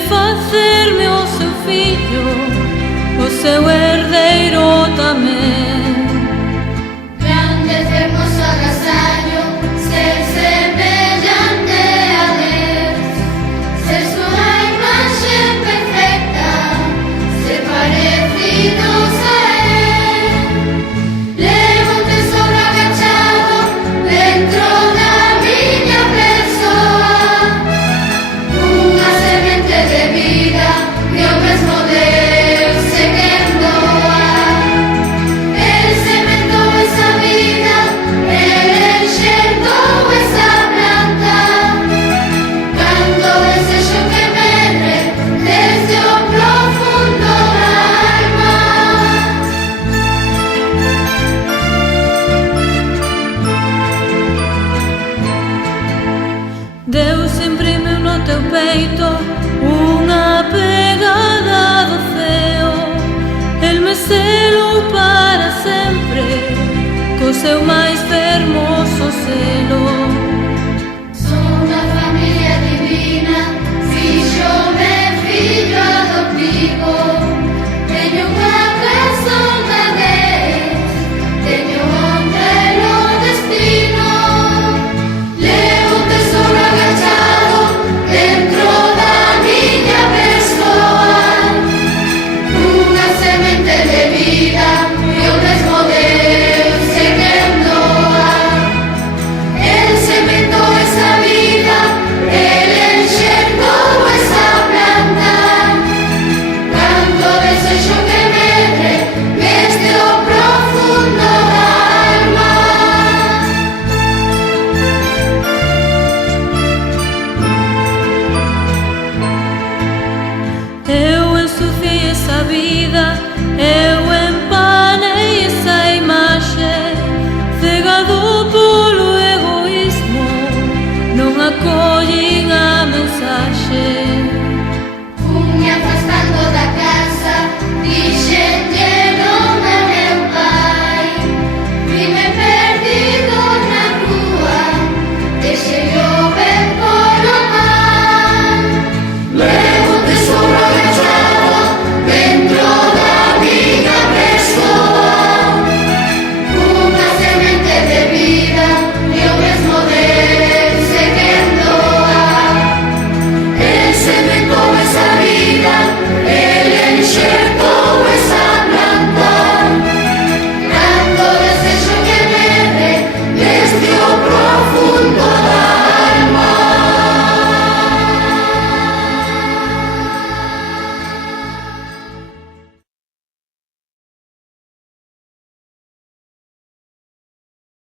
facerme o seu fillo, o seu herdeiro tamén. Grande, hermoso agasallo, ser semellante a Deus, ser súa imaxe perfecta, ser parecidos a Él. Levo un tesoro agachado dentro da miña persoa, unha semente de vida que o mesmo Deus se quen doa. El sementou esa vida, El enxertou esa planta, canto desexo que medre desde o profundo da alma. Deus imprimiu no teu peito unha pegada do ceo, El me selou para sempre co seu máis fermoso selo.